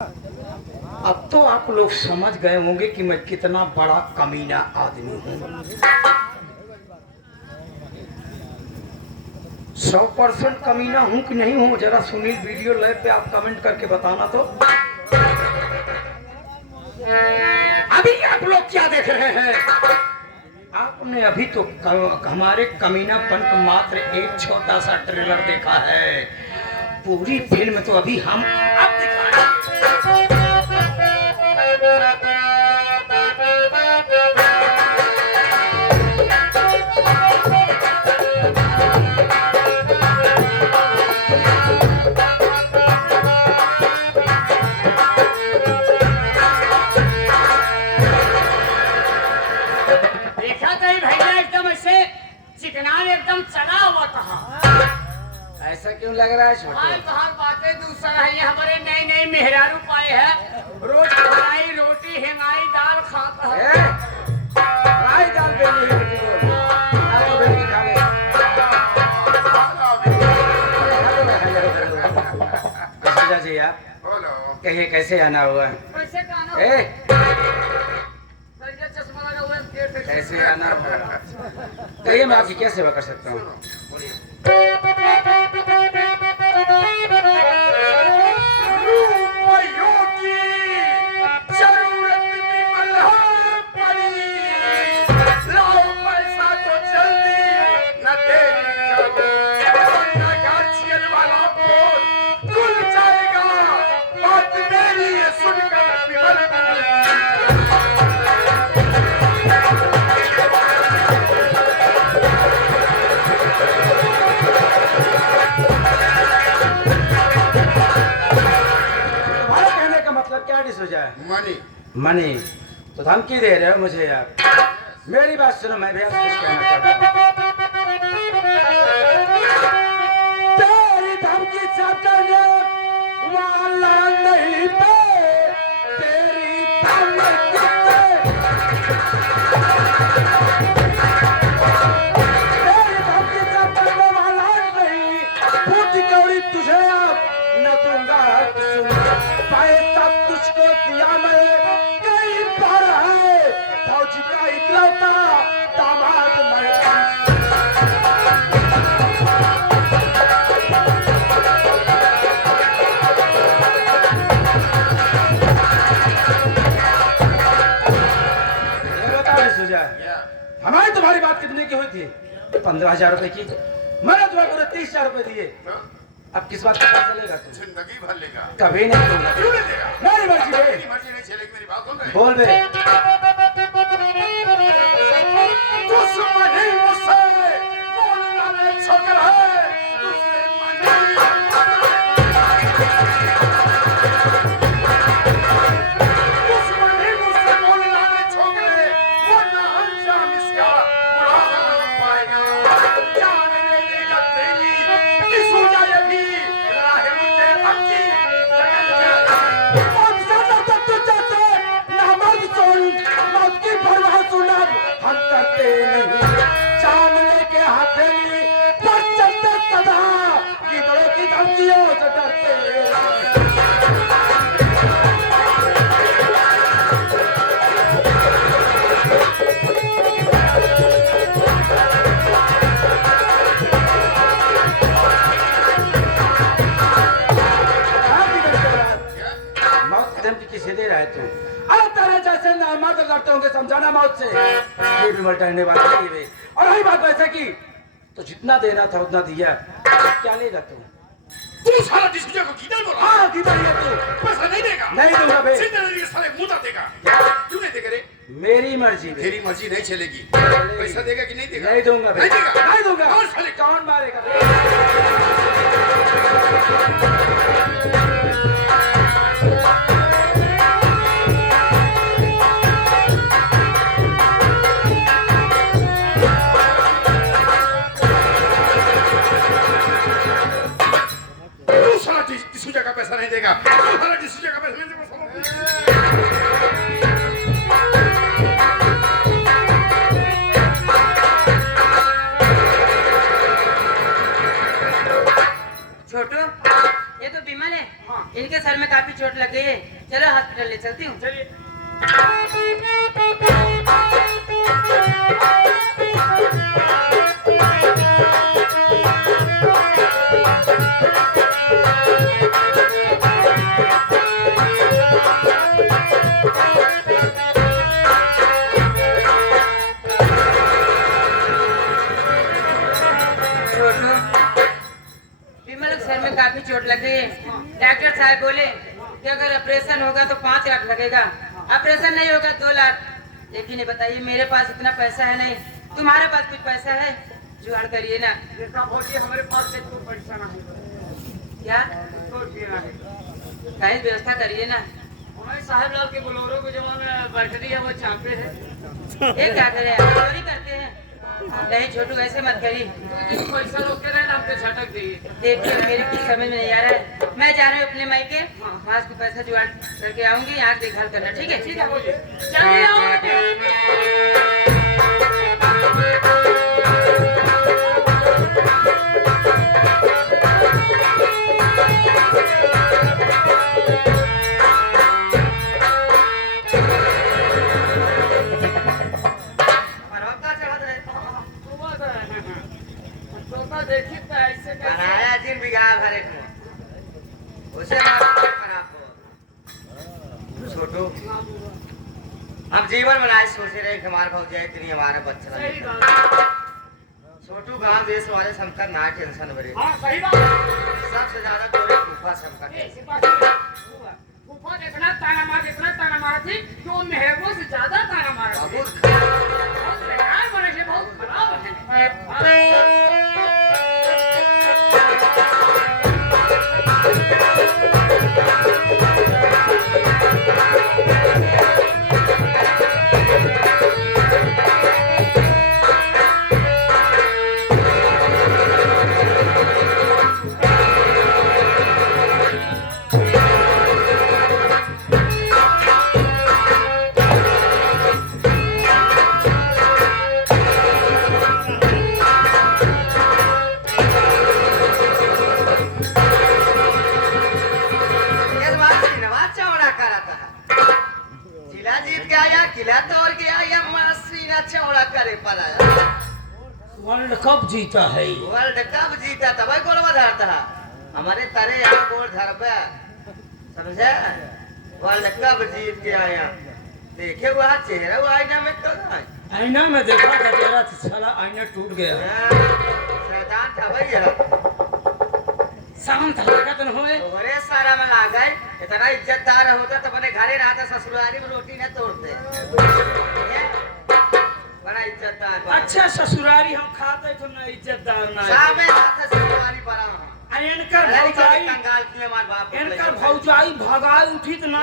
अब तो आप लोग समझ गए होंगे कि मैं कितना बड़ा कमीना आदमी हूँ। 100% कमीना हूँ कि नहीं हूँ, जरा सुनील वीडियो लैब पे आप कमेंट करके बताना। तो अभी आप लोग क्या देख रहे हैं? आपने अभी तो हमारे कमीनापन का मात्र एक छोटा सा ट्रेलर देखा है। पूरी फिल्म तो अभी हम अब दिखा रहे हैं। एकदम चला हुआ था। ऐसा क्यों लग रहा है छोटे? बातें दूसरा है। ये हमारे नए नए मेहरारू पाए हैं, रोज फ्राई रोटी हिंगाई दाल खाता है। फ्राई दाल बेली है तो बेली खा ले। जी आप कहिए कैसे आना हुआ? कैसे आना? चश्मा लगा हुआ है, कैसे आना हुआ? कहिए मैं आपकी क्या सेवा कर सकता हूँ? मनी तो धमकी दे रहे हो मुझे यार? मेरी बात सुनो, मैं भी आपसे कुछ कहना चाहता हूँ। तेरी धमकी चलने वाला नहीं पे, तेरी धमकी चलने वाला नहीं। फूटी कौड़ी तुझे अब न दूंगा, पैसा तुझको दिया मैं कई बार है, फौजी का इकलौता दामाद मैं। ये बताओ सुजाए, हमारी तुम्हारी बात कितने की हुई थी? 15,000 रुपए की। मैंने तुम्हें पूरे 30,000 रुपए दिए। अब किस बात का पैसा लेगा तू? जिंदगी भर लेगा। कभी नहीं दूंगा। क्यों नहीं देगा? मेरी मर्जी है। मेरी मर्जी नहीं चलेगी, मेरी बात सुन रहे? बोल बे। दुश्मनी मुझसे बोलना नहीं छोकर है। दुश्मनी मुझसे बोलना नहीं छोकरे, वरना अंजाम इसका बुरा हो पाएगा। जान नहीं देगा तेरी किसू जाए भी राह मुझे अच्छी जगह जाए। मौत से नजर तुझे से ना मत सुन, मौत की परवाह सुनब हम करते नहीं। जान लेके हथेली पर चलते सदा, गिदड़ों की धमकियों से डरते नहीं। किसे दे रहा है तू? अरे तेरे जैसे नामर्द लड़तों के समझाना मौत से ये भी मरने वाला नहीं है। और रही बात वैसे की, तो जितना देना था उतना दिया, क्या लेगा तू? तू सारा डिस्कशन को किधर बोला? हाँ किधर है तू? पैसा नहीं देगा? नहीं दूंगा बे। जिंदगी सारे मुंह देगा। क्यों नहीं देगा रे? मेरी मर्जी बे। तेरी मर्जी नहीं चलेगी। पैसा देगा कि नहीं देगा? नहीं दूंगा बे। नहीं देगा? नहीं दूंगा। कौन साले कौन मारेगा बे? डिस्कशन का पैसा नहीं देगा। तुम्हारा डिस्कशन का पैसा नहीं देगा। छोटू चलो हॉस्पिटल ले चलती हूँ। चलिए। छोटू, विमल के सर में काफी चोट लग गई है। डॉक्टर साहब बोले कि अगर ऑपरेशन होगा तो 5 लाख लगेगा, ऑपरेशन नहीं होगा 2 लाख। लेकिन ये बताइए मेरे पास इतना पैसा है नहीं, तुम्हारे पास कुछ पैसा है? जुगाड़ करिए ना। देखा भौजी हमारे पास से कोई पैसा नहीं, क्या कोई भी नहीं। कहीं व्यवस्था करिए ना। हमारे साहब लाल के बोलोरो को जवान बैटरी है वो चापे है। ये क्या करे, चोरी करते हैं? नहीं छोटू, ऐसे मत करिए। पैसा रोक के रहना, हमको झटक दिए। देखिए मेरे कुछ समझ में नहीं आ रहा है, मैं जा रही हूँ अपने मायके, वहाँ से पैसा जुगाड़ करके आऊंगी, आँख देखभाल करना। ठीक है? ठीक है भौजी, चलिए आओ। पर्वता चढ़त रहे तो देखी तो ऐसे कैसे बनाया जिन बिघा भरे को उसे मार खराब हो छोटू। हम जीवन बनाए सोचे रहे कि हमारे भौजाई इतनी हमारे बच्चा सही बात। छोटू गांव देश वाले समकर ना टेंशन भरे। हाँ सही बात। सबसे ज्यादा तोरे फूफा समकर फूफा इतना ताना मारा थी कि वो मेहरों से ज्यादा ताना मारा थी। बहुत बहुत बेकार बने थे, बहुत खराब है। इस बार सिनेमा चौड़ा करा था। जिला जीत के आया, किला तोड़ के आया, सीना चौड़ा करे पर आया। वर्ल्ड कप जीता है। वर्ल्ड कप जीता तब गोल धरता है। हमारे तारे यहाँ गोल धरबे समझे। वर्ल्ड कप जीत के आया, देखे हुआ चेहरा वो आईना में तो नहीं। आईना में देखा था तेरा साला आईना टूट गया। शैतान था भैया। शांत हरकत न होए। तोरे सारा में आ गए। इतना इज्जतदार होता तो अपने घरे रहता, ससुराली में रोटी न तोड़ते। बड़ा इज्जतदार बा। अच्छा ससुरारी हम खाते तो ना इज्जतदार ना। सामे रहता ससुराली बड़ा। इनकर भौजाई कंगाल की हमार बाप। इनकर भौजाई भगाई उठी तो ना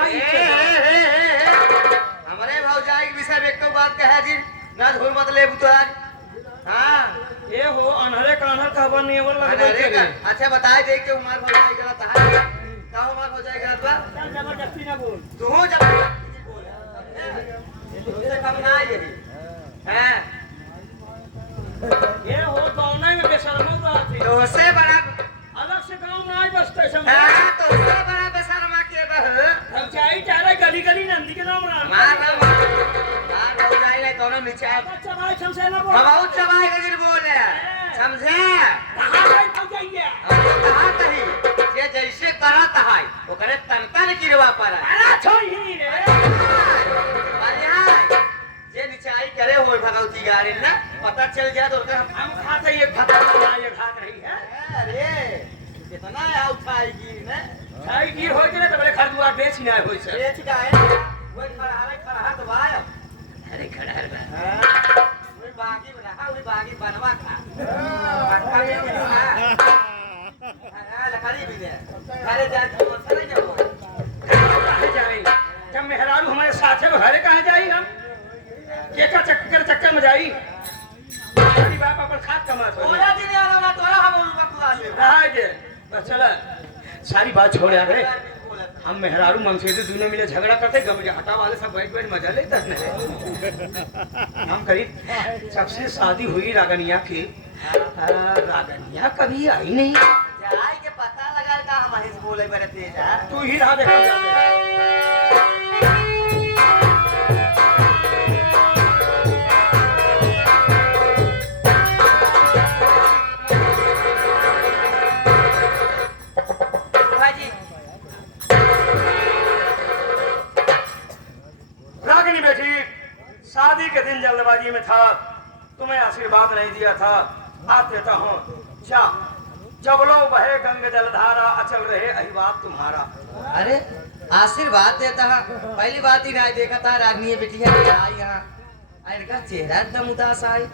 हमारे भौजाई के विषय में एक तो बात कहे जी ना धूल मत ले बुतवार। हाँ ये हो अनहरे कान्हर का बन नेवर लग अरे गए। अच्छा बताए देख के उमर भौजाई गलत है। का उमर भौजाई गलत बा? जबरदस्ती ना बोल। तू जब तुझे कम ना ये हैं ये हो कौना में बेशर्म बात है। तो से बड़ा अलग से गांव में आई बसते समझ। हां तो से बड़ा बेशर्मा के बह भौजाई चाहे गली गली नंदी के नाम राम। मार भौजाई नहीं दोनों नीचे बच्चा भाई समझे ना बोल। हम उच्च भाई के दिल बोले समझे। कहां गई भौजाई है? कहां कही जे जैसे करत है ओकरे तन गिरवा पर अरे छोड़ी रे। जे निचाई करे हो भगवती गाड़ी ना पता चल जाए तो हम खाते ये खाता ना ये खा रही है। अरे कितना उठाएगी ने खाई की हो के तो बड़े खरदुआ बेच ना होई से। बेच का है वो खड़ा तो भाई। अरे खड़ा है। वो बागी बना वो बागी बनवा का पक्का के ना लकड़ी भी दे अरे जा मसला नहीं हो। कहां जाई जब मेहरारू हमारे साथ है घरे कहां जाई हम के का चक्कर में जाई। हमारी बाप अपन खात कमा तो ओला दिन आला ना तोरा हम उनका पुरा ले रहा जे बस चला सारी बात छोड़ आ गए। हम मेहरारू मंगसेदे दोनों मिले झगड़ा करते गमले हटा वाले सब बैठ बैठ मजा लेते हैं। हम करीब सबसे शादी हुई रागनिया की। रागनिया कभी आई नहीं। जाई के पता लगा का हम महेश बोले बड़े तेज है। तू ही रहा देखा शादी के दिन जल्दबाजी में था, तुम्हें आशीर्वाद नहीं दिया था। आज देता हूँ, जा जबलो बहे गंग जलधारा, अचल रहे अहिबात तुम्हारा। अरे आशीर्वाद देता है। पहली बात ही राय देखा था रागनी बिटिया आई यहाँ, इनका चेहरा एकदम उदास आई।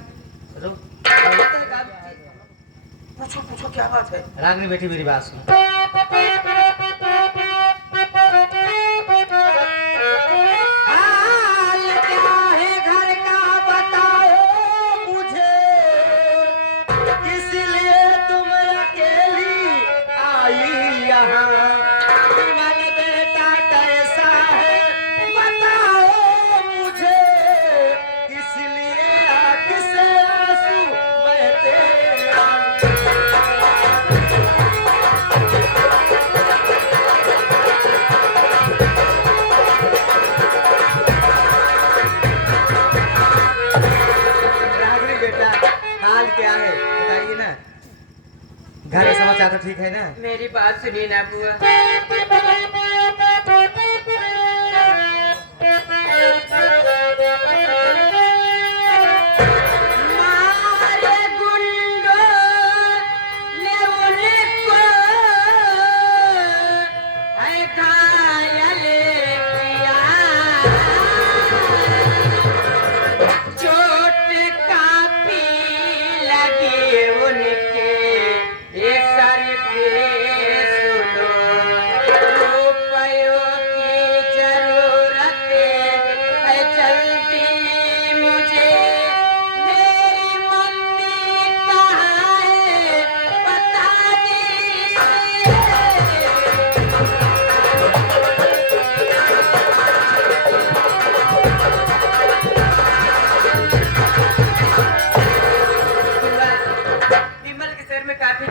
पूछो पूछो क्या बात है? रागनी बेटी मेरी बात सुनो। हाल क्या है घर का बताओ मुझे, इसलिए तुम अकेली आई यहाँ। मन बेटा कैसा है बताओ मुझे, इसलिए आँख से आंसू बहते क्या है बताइए ना। घर का समाचार तो ठीक है ना? मेरी बात सुनिए ना बुआ।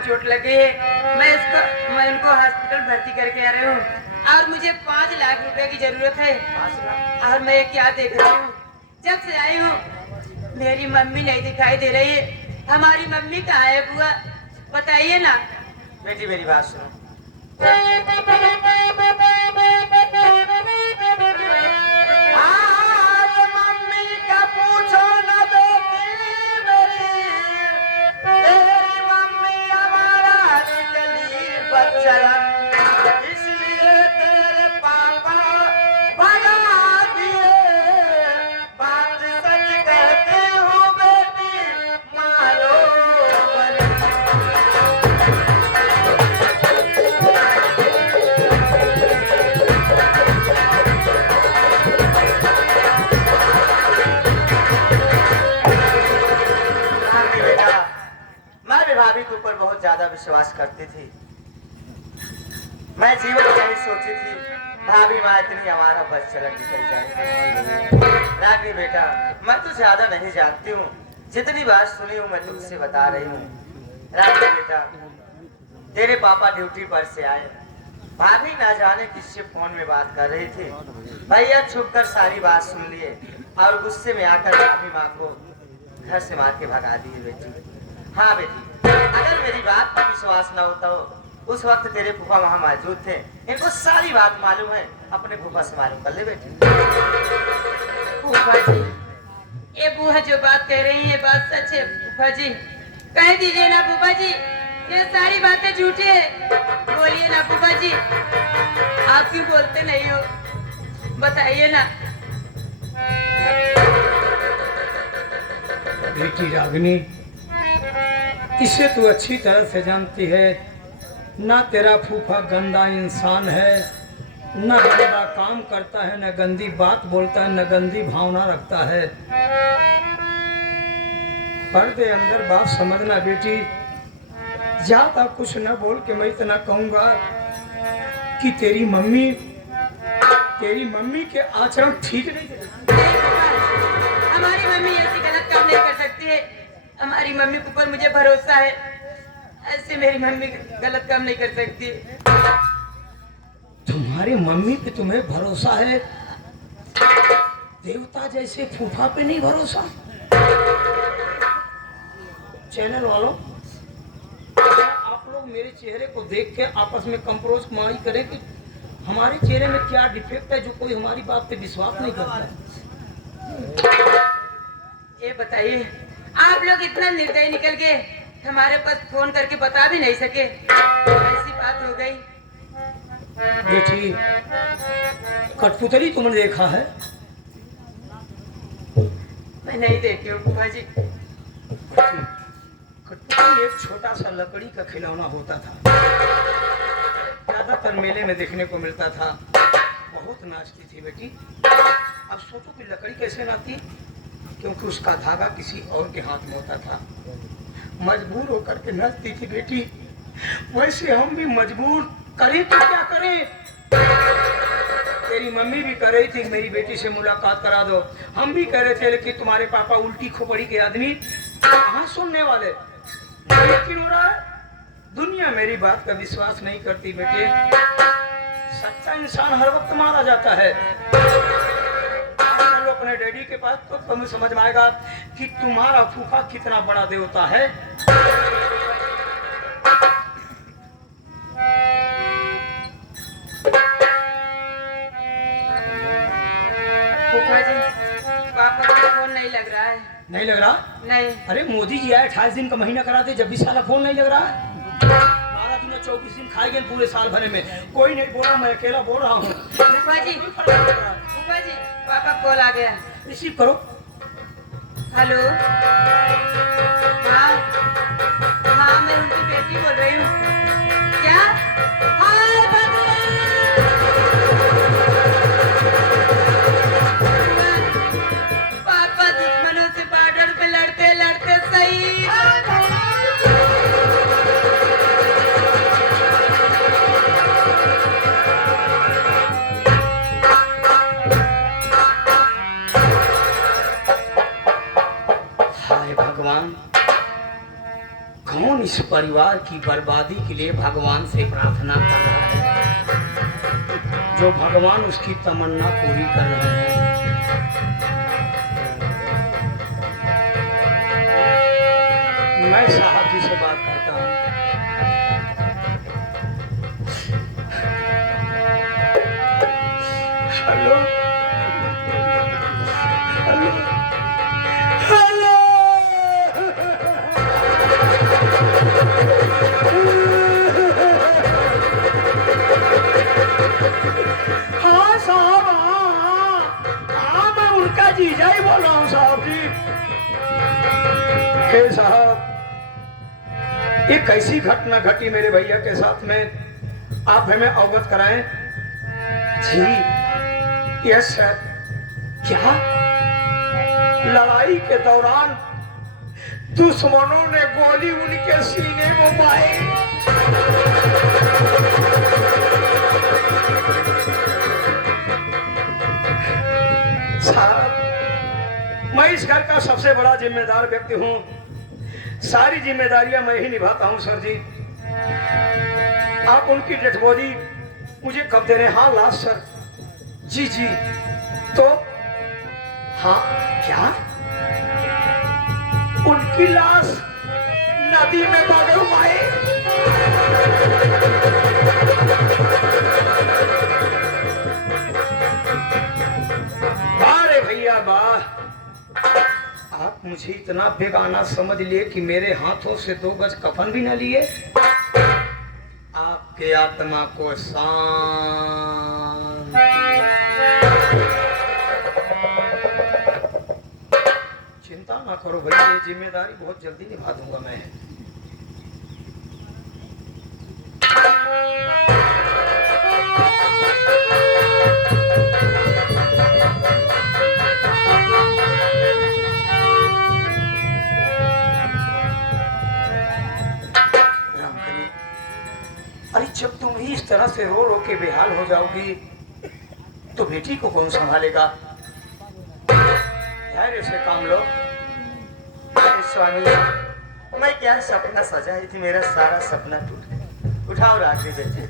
चोट लगी है, मैं उनको हॉस्पिटल भर्ती करके आ रही हूँ और मुझे 5 लाख रुपए की जरूरत है। और मैं क्या देख रही हूँ, जब से आई हूँ मेरी मम्मी नहीं दिखाई दे रही है। हमारी मम्मी कहाँ है बुआ, बताइए ना। बेटी मेरी बात सुनो। मम्मी का पूछो न बेटी मेरी, तेरी मम्मी हमारा निकली बच्चा, इसलिए तेरे पापा भगा दिए। बात सच कहते हो बेटी, मारो भाभी के ऊपर बहुत ज्यादा विश्वास करती थी। मैं जीवन में नहीं सोची थी भाभी माँ इतनी हमारा बस चलक निकल जाएगी। रागी बेटा, मैं तो ज्यादा नहीं जानती हूँ, जितनी बात सुनी हूँ मैं तुमसे बता रही हूँ। रागी बेटा, तेरे पापा ड्यूटी पर से आए, भाभी ना जाने किससे फोन में बात कर रही थी। भैया छुप कर सारी बात सुन लिए और गुस्से में आकर भाभी माँ को घर से मार के भगा दिए। बेटी हाँ बेटी, अगर मेरी बात पर विश्वास न होता हो, उस वक्त तेरे फूफा वहाँ मौजूद थे, इनको सारी बात मालूम है, अपने फूफा से मालूम कर ले बेटी। फूफा जी, ये बुआ जो बात कह रही है ये बात सच है। फूफा जी कह दीजिए ना फूफा जी, ये सारी बातें झूठी है। बोलिए ना फूफा जी, आप क्यों बोलते नहीं हो, बताइए ना। बेटी रागिनी, इसे तू अच्छी तरह से जानती है, ना तेरा फूफा गंदा इंसान है, न गंदा काम करता है, न गंदी बात बोलता है, न गंदी भावना रखता है। पर्दे अंदर बात समझना बेटी, ज्यादा कुछ न बोल के मैं इतना कहूंगा कि तेरी मम्मी के आचरण ठीक नहीं है। हमारी मम्मी ऐसी गलत काम नहीं कर सकती है। हमारी मम्मी के ऊपर मुझे भरोसा है, ऐसे मेरी मम्मी गलत काम नहीं कर सकती। तुम्हारी मम्मी पे तुम्हें भरोसा है, देवता जैसे फूफा पे नहीं भरोसा। चैनल वालों, आप लोग मेरे चेहरे को देख के आपस में कंप्रोज कुमारी करें कि हमारे चेहरे में क्या डिफेक्ट है जो कोई हमारी बात पे विश्वास नहीं करता। ये बताइए, आप लोग इतना निर्दयी निकल गए, हमारे पास फोन करके बता भी नहीं सके। ऐसी बात हो गई। बेटी, कठपुतली तुमने देखा है? मैं नहीं देखी हूँ फूफा जी। कठपुतली एक छोटा सा लकड़ी का खिलौना होता था, ज्यादातर मेले में देखने को मिलता था। बहुत नाचती थी बेटी। अब सोचो कि लकड़ी कैसे नाचती, क्योंकि उसका धागा किसी और के हाथ में होता था। मजबूर होकर के नाचती थी बेटी। वैसे हम भी मजबूर करें तो क्या करें। तेरी मम्मी भी कह रही थी मेरी बेटी से मुलाकात करा दो, हम भी कह रहे थे, लेकिन तुम्हारे पापा उल्टी खोपड़ी के आदमी कहाँ सुनने वाले। यकीन हो रहा है, दुनिया मेरी बात का विश्वास नहीं करती बेटे। सच्चा इंसान हर वक्त मारा जाता है। चलो अपने डैडी के पास, तो तुम्हें समझ में आएगा कि तुम्हारा फूफा कितना बड़ा देवता है। फूफा जी, पापा का फोन नहीं लग रहा है। नहीं लग रहा? नहीं। अरे मोदी जी आए 28 दिन का महीना करा दे, जब भी साला फोन नहीं लग रहा। 12 दिन और 24 दिन खाएंगे पूरे साल भरे में। कोई नहीं बोला, मैं अकेला बोल रहा हूँ। फूफा जी, पापा कॉल आ गया। रिसीव करो। हेलो। हाँ हाँ, मैं उनकी बेटी बोल रही हूँ। क्या? हाय भगवान! पापा दुश्मनों से बॉर्डर पे लड़ते लड़ते सही। हाय भगवान, कौन इस परिवार की बर्बादी के लिए भगवान से प्रार्थना कर रहा है, जो भगवान उसकी तमन्ना पूरी कर रहे हैं। मैं साहब जी से बात करता हूँ। Hello hello hello. हाँ साहब, हाँ मैं उनका जीजा ही बोल रहा हूँ साहब जी। हे साहब, ये कैसी घटना घटी मेरे भैया के साथ में, आप हमें अवगत कराएं। जी यस सर। क्या? लड़ाई के दौरान दुश्मनों ने गोली उनके सीने में मारी। साहब, मैं इस घर का सबसे बड़ा जिम्मेदार व्यक्ति हूँ। सारी जिम्मेदारियां मैं ही निभाता हूँ सर जी। आप उनकी डेड बॉडी मुझे कब दे रहे हैं? हाँ लास्ट सर। जी जी। तो हाँ क्या? उनकी लाश नदी में बगड़वाई। अरे भैया वाह, आप मुझे इतना बेगाना समझ लिए कि मेरे हाथों से 2 गज कफन भी न लिए। आपके आत्मा को शांति। चिंता ना करो भैया, ये जिम्मेदारी बहुत जल्दी निभा दूंगा मैं। अरे जब तुम ही इस तरह से रो रो के बेहाल हो जाओगी तो बेटी को कौन संभालेगा? धैर्य से काम लो। स्वामी, मैं क्या सपना सजाई थी, मेरा सारा सपना टूट गया। उठाओ राखी बेटे।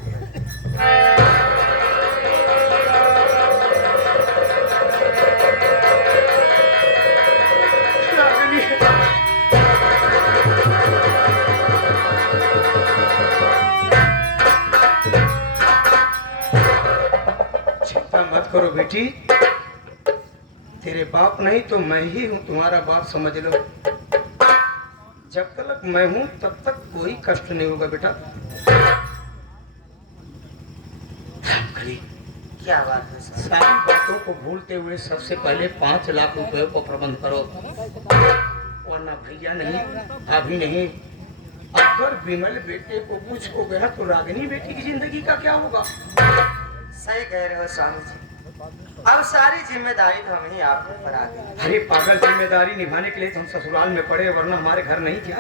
चिंता मत करो बेटी, तेरे बाप नहीं तो मैं ही हूँ तुम्हारा बाप, समझ लो। जब तक मैं हूँ तब तक कोई कष्ट नहीं होगा बेटा। रामकली, क्या बात है सर? सारी बातों को भूलते हुए सबसे पहले 5 लाख रुपए को प्रबंध करो, वरना भैया नहीं, अभी नहीं, अगर विमल बेटे को कुछ हो गया तो रागिनी बेटी की जिंदगी का क्या होगा? सही कह रहे हो स्वामी जी, अब सारी जिम्मेदारी तो हम ही आप पर आ गई। अरे पागल, जिम्मेदारी निभाने के लिए तो हम ससुराल में पड़े, वरना हमारे घर नहीं क्या?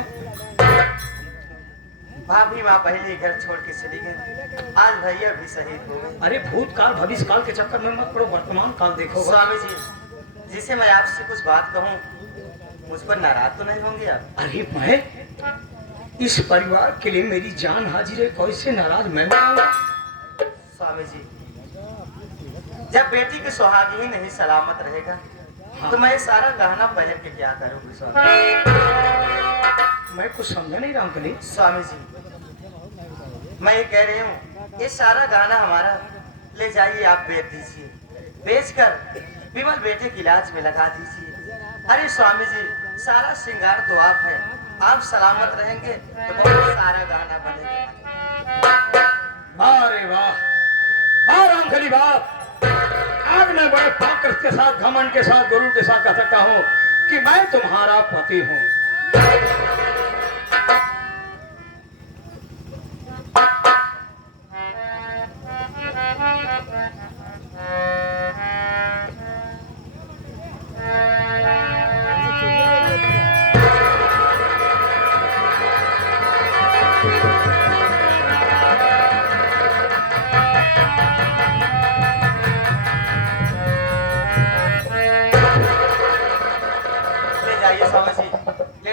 भाभी माँ पहले घर छोड़ के चली गई, आज भैया भी शहीद हो गए। अरे भूतकाल भविष्य काल के चक्कर में मत पड़ो, वर्तमान काल देखो। स्वामी जी, जिसे मैं आपसे कुछ बात कहूँ, मुझ पर नाराज तो नहीं होंगे आप? अरे मैं इस परिवार के लिए मेरी जान हाजिर है, कैसे नाराज मैं होऊंगा? स्वामी जी, जब बेटी की सुहागी ही नहीं सलामत रहेगा, तो मैं सारा गहना पहन के क्या करूँगी स्वामी? मैं कुछ समझा नहीं रामकली। स्वामी जी, मैं ये कह रही हूँ, ये सारा गहना हमारा ले जाइए, आप बेच दीजिए, बेचकर विमल बेटे के इलाज में लगा दीजिए। अरे स्वामी जी, सारा श्रृंगार तो आप है, आप सलामत रहेंगे तो बहुत सारा गहना बनेगा। अरे वाह वाह रामकली वाह, आज मैं बड़े फाकर के साथ, घमंड के साथ, गुरु के साथ कह सकता हूँ कि मैं तुम्हारा पति हूँ।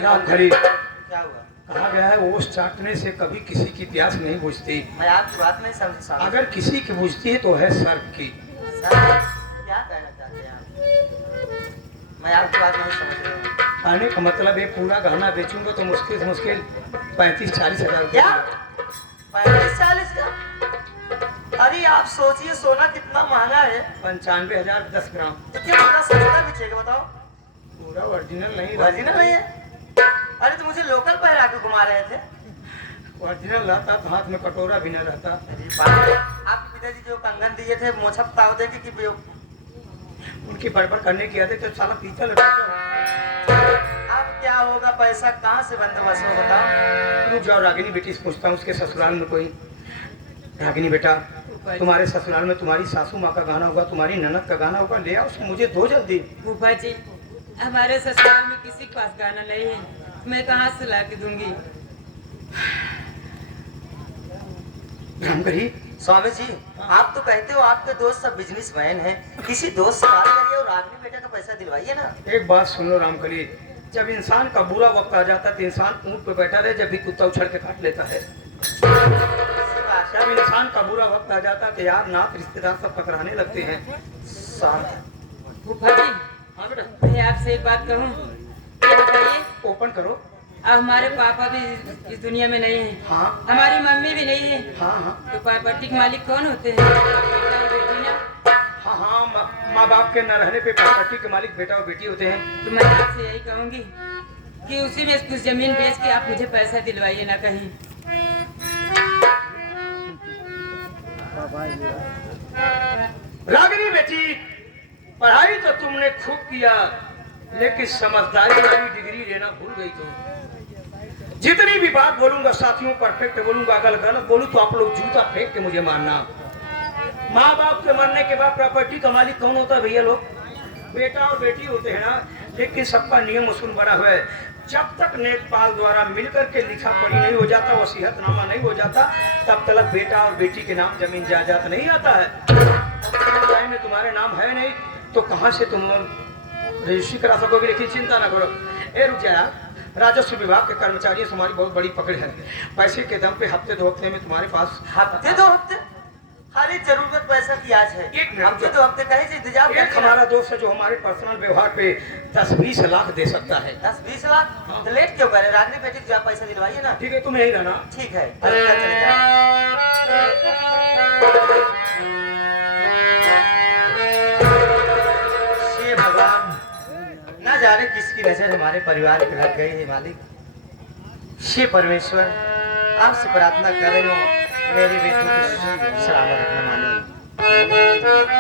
रामकली, क्या हुआ? कहा गया है ओस चाटने से कभी किसी की प्यास नहीं बुझती। मैं आपकी बात नहीं समझी स्वामी। अगर किसी की बुझती है तो है सर्प की। सर, क्या कहना चाहते हैं आप? मैं आपकी बात नहीं समझ रही हूँ। कहने का मतलब है पूरा गहना बेचूंगा तो मुश्किल से मुश्किल 35-40 हजार क्या? रुपया। 35-40 का? अरे आप सोचिए, सोना कितना महंगा है। 95,000 10 ग्राम। तो क्या थोड़ा सस्ता बिचेगा बताओ? पूरा ओरिजिनल नहीं, ओरिजिनल नहीं है? अरे तो मुझे लोकल पहरा के घुमा रहे थे। ओरिजिनल रहता तो हाथ में कटोरा भी न रहता। अरे बाप, आपके पिताजी जो कंगन दिए थे मोछप ताव दे के कि उनकी बड़बड़ करने की आदत तो साला पीतल। अब क्या होगा, पैसा कहाँ से बंदोबस्त हो बताओ? रुक जाओ, रागिनी बेटी से पूछता हूँ उसके ससुराल में कोई। रागिनी बेटा, तुम्हारे ससुराल में तुम्हारी सासू माँ का गाना होगा, तुम्हारी ननद का गाना होगा, ले आओ उसको मुझे दो जल्दी। फूफा जी, हमारे ससुराल में किसी के पास गाना नहीं है, मैं कहाँ से ला के दूंगी? रामकली, स्वामी जी, आप तो कहते हो आपके दोस्त सब बिजनेसमैन हैं, किसी दोस्त से बात करिए और आदमी बेटे का पैसा दिलवाइए ना। एक बात सुन लो रामकली, जब इंसान का बुरा वक्त आ जाता है तो इंसान ऊँट पे बैठा रहे, जब भी कुत्ता उछल के काट लेता है। जब इंसान का बुरा वक्त आ जाता है तो यार नाथ रिश्तेदार सब पकड़ाने लगते हैं। फूफा जी, हाँ बेटा, मैं आपसे एक बात कहूँ, ये बताइए, ओपन करो। अब हमारे पापा भी इस दुनिया में नहीं है, हाँ हमारी मम्मी भी नहीं है, हाँ हाँ तो प्रॉपर्टी के मालिक कौन होते हैं? बेटा और बेटी ना। हाँ हाँ, माँ बाप के न रहने पे प्रॉपर्टी के मालिक बेटा और बेटी होते हैं। तो मैं आपसे यही कहूंगी कि उसी में कुछ जमीन बेच के आप मुझे पैसा दिलवाइए ना कहीं। रागिनी बेटी, पढ़ाई तो तुमने खूब किया, लेकिन समझदारी वाली डिग्री लेना भूल गई। तो जितनी भी बात बोलूंगा साथियों परफेक्ट बोलूंगा, अगर गलत बोलूं तो आप लोग जूता फेंक के मुझे मारना। माँ बाप के मरने के बाद प्रॉपर्टी का मालिक कौन होता है भैया? लोग बेटा और बेटी होते हैं ना, लेकिन सबका नियम उसूल बना हुआ है। जब तक नेकपाल द्वारा मिलकर के लिखा पढ़ी नहीं हो जाता, वसीयतनामा नहीं हो जाता, तब तक बेटा और बेटी के नाम जमीन जायदाद नहीं आता है। में तुम्हारे नाम है नहीं तो कहाँ से तुम रजिस्ट्री करा सकोगे? लेकिन चिंता ना करो। ए रुक जा यार, राजस्व विभाग के कर्मचारियों से हमारी बहुत बड़ी पकड़ है। पैसे के दम पे हफ्ते 2 हफ्ते में तुम्हारे पास। हफ्ते 2 हफ्ते? खाली जरूरत पैसा की आज है, हफ्ते 2 हफ्ते कहीं से इंतजाम एक हमारा दोस्त है जो हमारे पर्सनल व्यवहार पे 10-20 लाख दे सकता है। 10-20 लाख? तो लेट क्यों करे? रागनी बेटी को पैसा दिलवाइए ना। ठीक है, तुम यही रहना। ठीक है, चले जाओ। भगवान किसकी नजर हमारे परिवार पे लग गई है मालिक। हे परमेश्वर, आपसे प्रार्थना कर रही हूँ मेरी बेटी को सलामत रखना मालिक।